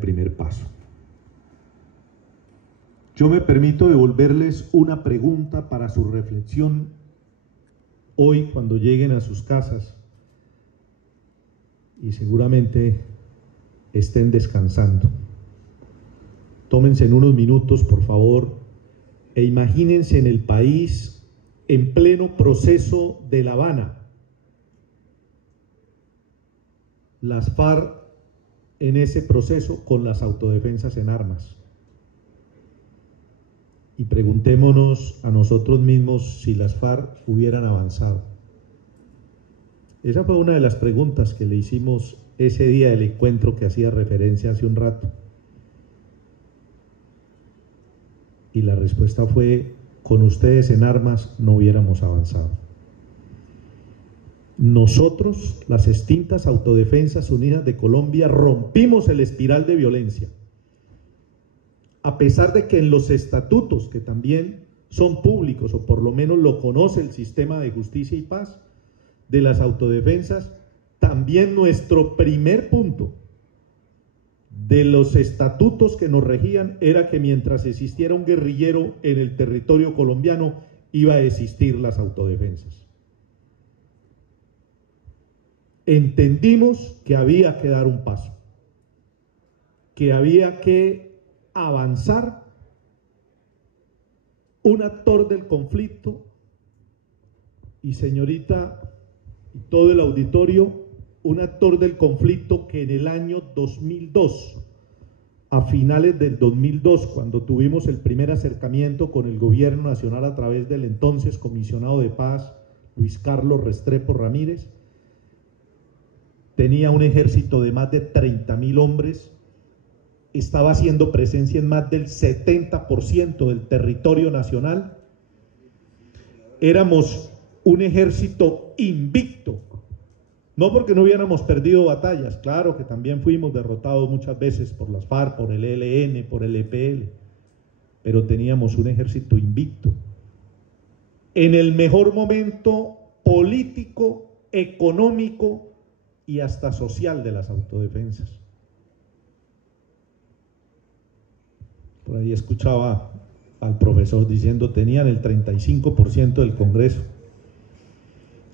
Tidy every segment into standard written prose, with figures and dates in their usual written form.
Primer paso. Yo me permito devolverles una pregunta para su reflexión hoy cuando lleguen a sus casas y seguramente estén descansando. Tómense en unos minutos, por favor, e imagínense en el país en pleno proceso de La Habana. Las FARC en ese proceso con las autodefensas en armas. Y preguntémonos a nosotros mismos si las FARC hubieran avanzado. Esa fue una de las preguntas que le hicimos ese día del encuentro que hacía referencia hace un rato. Y la respuesta fue: con ustedes en armas no hubiéramos avanzado. Nosotros, las extintas Autodefensas Unidas de Colombia, rompimos el espiral de violencia. A pesar de que en los estatutos, que también son públicos, o por lo menos lo conoce el sistema de justicia y paz de las autodefensas, también nuestro primer punto de los estatutos que nos regían era que mientras existiera un guerrillero en el territorio colombiano, iba a existir las autodefensas. Entendimos que había que dar un paso, que había que avanzar. Un actor del conflicto, y señorita y todo el auditorio, un actor del conflicto que en el año 2002, a finales del 2002, cuando tuvimos el primer acercamiento con el gobierno nacional a través del entonces comisionado de paz, Luis Carlos Restrepo Ramírez, tenía un ejército de más de 30.000 hombres, estaba haciendo presencia en más del 70% del territorio nacional. Éramos un ejército invicto, no porque no hubiéramos perdido batallas, claro que también fuimos derrotados muchas veces por las FARC, por el ELN, por el EPL, pero teníamos un ejército invicto. En el mejor momento político, económico y hasta social de las autodefensas. Por ahí escuchaba al profesor diciendo tenían el 35% del Congreso.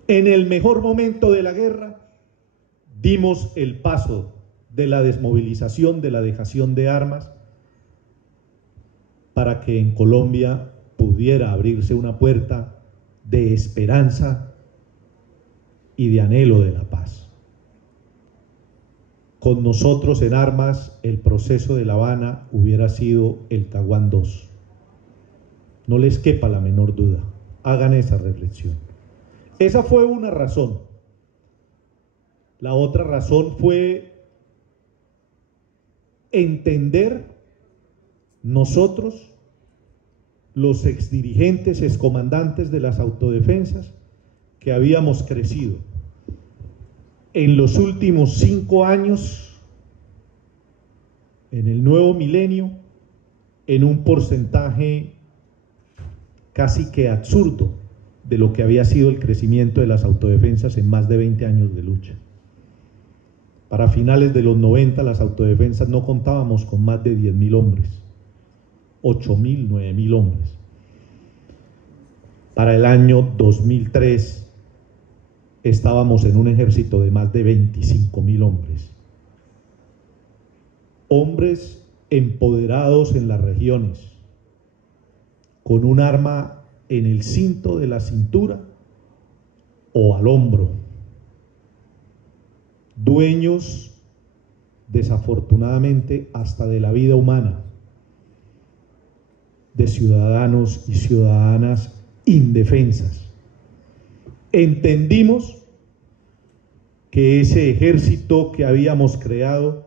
En el mejor momento de la guerra dimos el paso de la desmovilización, de la dejación de armas, para que en Colombia pudiera abrirse una puerta de esperanza y de anhelo de la paz. Con nosotros en armas, el proceso de La Habana hubiera sido el Caguán II. No les quepa la menor duda. Hagan esa reflexión. Esa fue una razón. La otra razón fue entender nosotros, los exdirigentes, excomandantes de las autodefensas, que habíamos crecido en los últimos 5 años, en el nuevo milenio, en un porcentaje casi que absurdo de lo que había sido el crecimiento de las autodefensas en más de 20 años de lucha. Para finales de los 90, las autodefensas no contábamos con más de 10.000 hombres, 8.000, 9.000 hombres. Para el año 2003, estábamos en un ejército de más de 25.000 hombres. Hombres empoderados en las regiones, con un arma en el cinto de la cintura o al hombro. Dueños, desafortunadamente, hasta de la vida humana, de ciudadanos y ciudadanas indefensas. Entendimos que ese ejército que habíamos creado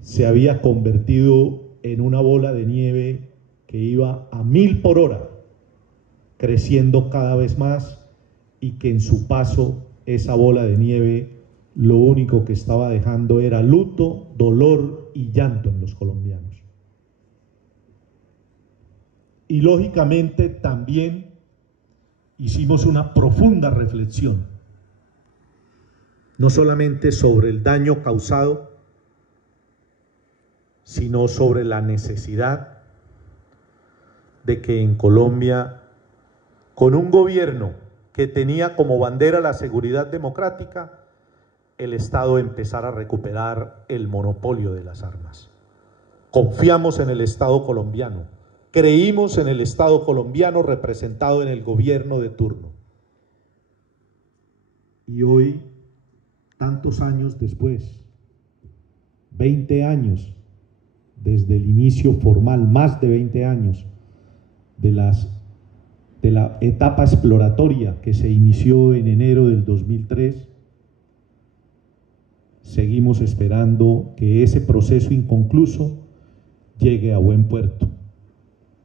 se había convertido en una bola de nieve que iba a 1000 por hora, creciendo cada vez más, y que en su paso esa bola de nieve lo único que estaba dejando era luto, dolor y llanto en los colombianos. Y lógicamente también hicimos una profunda reflexión, no solamente sobre el daño causado, sino sobre la necesidad de que en Colombia, con un gobierno que tenía como bandera la seguridad democrática, el Estado empezara a recuperar el monopolio de las armas. Confiamos en el Estado colombiano, creímos en el Estado colombiano representado en el gobierno de turno. Y hoy, tantos años después, 20 años desde el inicio formal, más de 20 años de la etapa exploratoria que se inició en enero del 2003, seguimos esperando que ese proceso inconcluso llegue a buen puerto,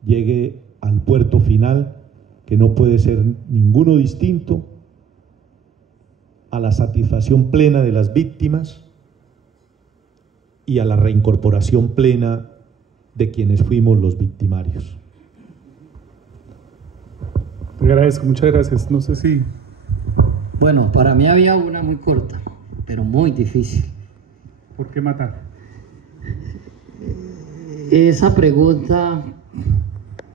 llegue al puerto final, que no puede ser ninguno distinto a la satisfacción plena de las víctimas y a la reincorporación plena de quienes fuimos los victimarios. Te agradezco, muchas gracias. No sé si... Bueno, para mí había una muy corta, pero muy difícil. ¿Por qué matar? Esa pregunta